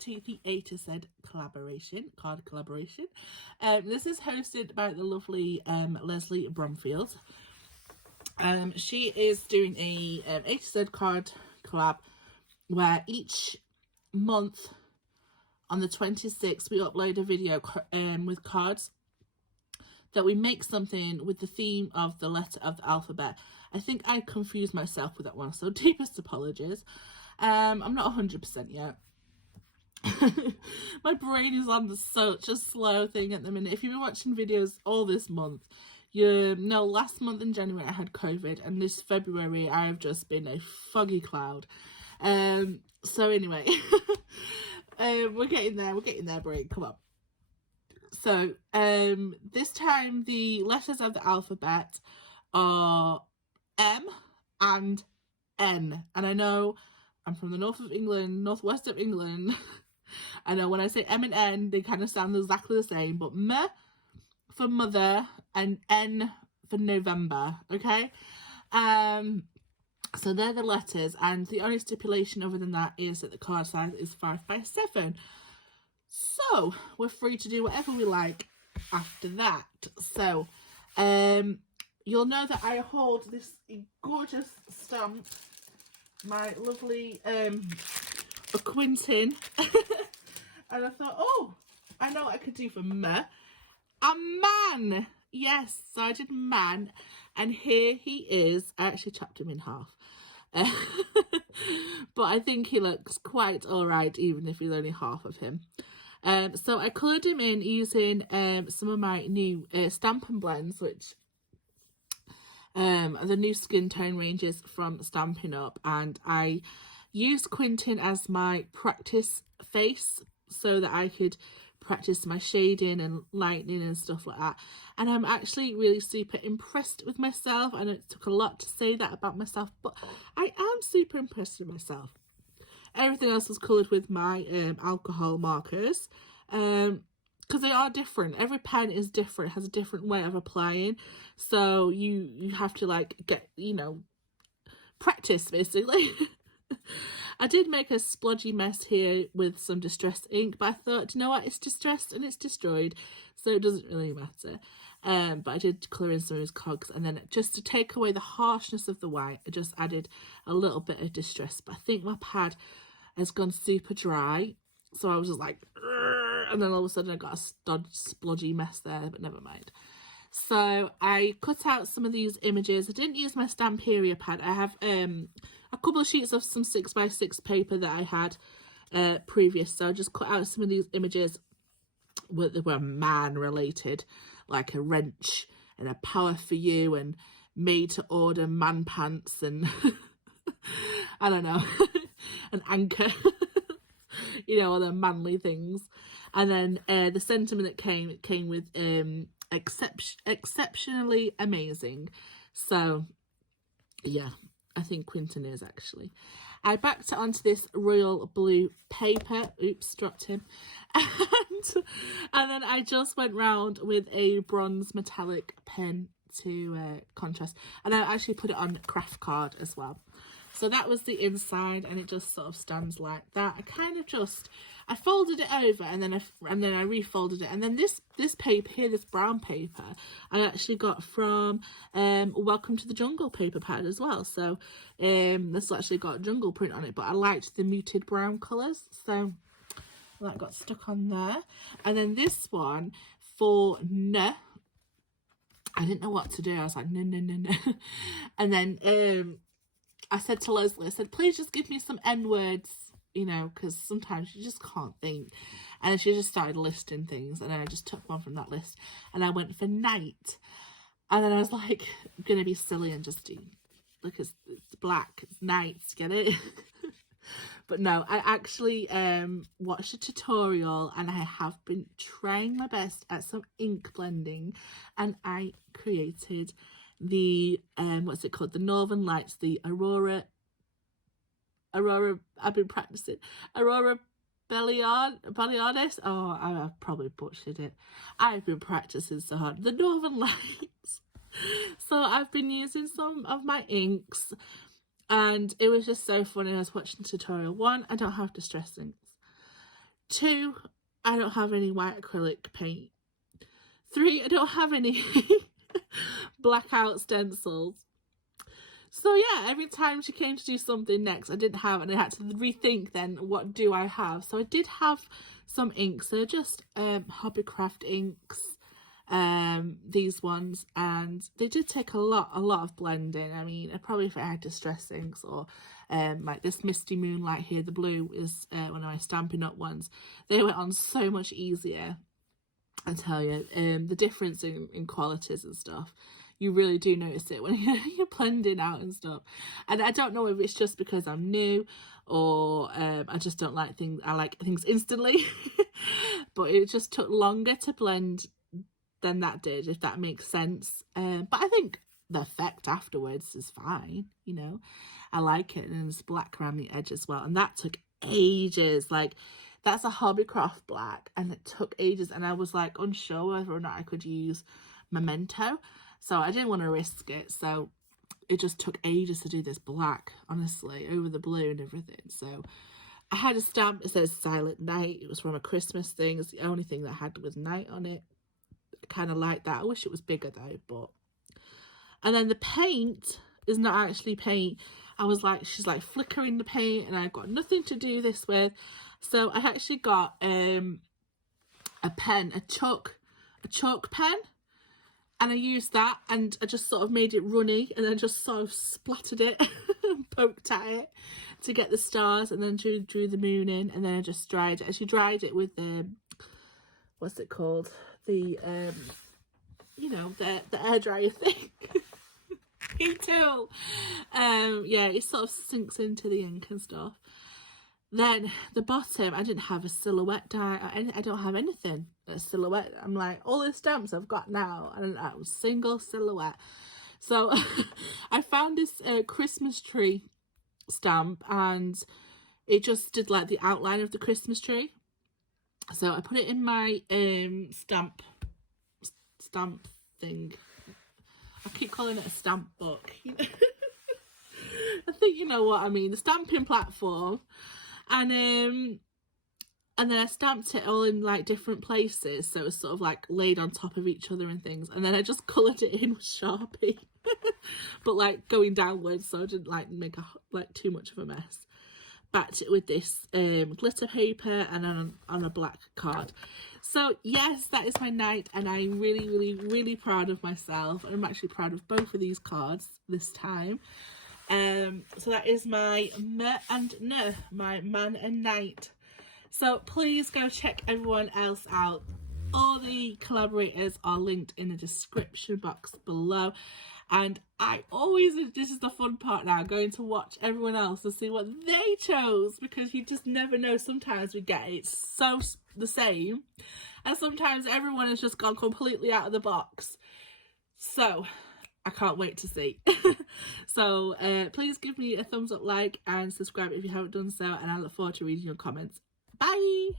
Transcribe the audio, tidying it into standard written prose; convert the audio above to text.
to the A to Z collaboration, card collaboration. This is hosted by the lovely Lesley Bromfield. She is doing a to Z card collab where each month on the 26th we upload a video with cards that we make something with the theme of the letter of the alphabet. I think I confused myself with that one, so deepest apologies. I'm not 100% yet. My brain is on such a slow thing at the minute. If you've been watching videos all this month, you know last month in January I had COVID, and this February I have just been a foggy cloud. So anyway, we're getting there, brain, come on. So this time the letters of the alphabet are M and N, and I know I'm from the northwest of England. I know when I say M and N, they kind of sound exactly the same, but M for mother and N for November, okay? So they're the letters, and the only stipulation other than that is that the card size is 5x7. So we're free to do whatever we like after that. So you'll know that I hold this gorgeous stamp, my lovely Quintin. And I thought, oh, I know what I could do for me. A man. Yes, so I did man, and here he is. I actually chopped him in half. But I think he looks quite all right, even if he's only half of him. So I coloured him in using some of my new Stampin' Blends, which are the new skin tone ranges from Stampin' Up. And I used Quintin as my practice face so that I could practice my shading and lightening and stuff like that. And I'm actually really super impressed with myself. I know it took a lot to say that about myself, but I am super impressed with myself. Everything else was coloured with my alcohol markers, because they are different. Every pen is different, has a different way of applying, so you have to like get, you know, practice basically. I did make a splodgy mess here with some distressed ink, but I thought, you know what, it's distressed and it's destroyed, so it doesn't really matter. But I did colour in some of his cogs, and then just to take away the harshness of the white, I just added a little bit of distress. But I think my pad has gone super dry, so I was just like, and then all of a sudden I got a splodgy mess there, but never mind. So I cut out some of these images. I didn't use my Stamperia pad. I have a couple of sheets of some 6x6 paper that I had previous, so I just cut out some of these images that were man related, like a wrench and a power for you and made to order man pants and I don't know, an anchor. You know, all the manly things. And then the sentiment that came with exceptionally amazing. So yeah, I think Quintin is actually. I backed it onto this royal blue paper. Oops, dropped him. And then I just went round with a bronze metallic pen to contrast. And I actually put it on craft card as well. So that was the inside, and it just sort of stands like that. I folded it over, and then I refolded it, and then this paper here, this brown paper, I actually got from Welcome to the Jungle paper pad as well. So this actually got a jungle print on it, but I liked the muted brown colours, so that got stuck on there. And then this one for N, I didn't know what to do. I was like, no. And then I said to Lesley, I said, please just give me some N words, you know, because sometimes you just can't think. And she just started listing things, and then I just took one from that list, and I went for night. And then I was like, I'm going to be silly and just do, look, it's black, it's night, get it? But no, I actually watched a tutorial, and I have been trying my best at some ink blending, and I created the what's it called, the Northern Lights, the Aurora, I've been practicing, Aurora Borealis. Oh, I've probably butchered it. I've been practicing so hard. The Northern Lights. So I've been using some of my inks, and it was just so funny. I was watching the tutorial. One, I don't have distress inks. 2, I don't have any white acrylic paint. 3, I don't have any blackout stencils. So yeah, every time she came to do something next, I didn't have, and I had to rethink then, what do I have? So I did have some inks. So just Hobbycraft inks, these ones, and they did take a lot of blending. I mean, probably if I had Distress inks or like this Misty Moonlight here, the blue is one of my Stampin' Up ones. They went on so much easier, I tell you. The difference in qualities and stuff, you really do notice it when you're blending out and stuff. And I don't know if it's just because I'm new, or I just don't like things, I like things instantly. But it just took longer to blend than that did, if that makes sense. But I think the effect afterwards is fine, you know. I like it, and it's black around the edge as well, and that took ages. Like, that's a Hobbycraft black, and it took ages, and I was like unsure whether or not I could use Memento, so I didn't want to risk it. So it just took ages to do this black, honestly, over the blue and everything. So I had a stamp that says Silent Night. It was from a Christmas thing. It's the only thing that had with night on it. I kind of like that. I wish it was bigger though, but... And then the paint is not actually paint. I was like, she's like flickering the paint, and I've got nothing to do this with. So I actually got a pen, a chalk pen, and I used that, and I just sort of made it runny, and then just sort of splattered it and poked at it to get the stars, and then drew the moon in, and then I just dried it. I actually dried it with the, what's it called? The you know, the air dryer thing. Heat tool. Yeah, it sort of sinks into the ink and stuff. Then the bottom, I didn't have a silhouette die. I don't have anything. A silhouette. I'm like, all the stamps I've got now, and I was single silhouette. So I found this Christmas tree stamp, and it just did like the outline of the Christmas tree. So I put it in my stamp thing. I keep calling it a stamp book. I think you know what I mean. The stamping platform. And then I stamped it all in like different places, so it was sort of like laid on top of each other and things. And then I just coloured it in with Sharpie, but like going downwards, so I didn't like make too much of a mess. Backed it with this glitter paper and on a black card. So yes, that is my night, and I'm really proud of myself. I'm actually proud of both of these cards this time. So that is my my man and night. So please go check everyone else out. All the collaborators are linked in the description box below. And I always, this is the fun part now, going to watch everyone else to see what they chose, because you just never know. Sometimes we get it so the same, and sometimes everyone has just gone completely out of the box. So I can't wait to see. So please give me a thumbs up, like, and subscribe if you haven't done so, and I look forward to reading your comments. Bye!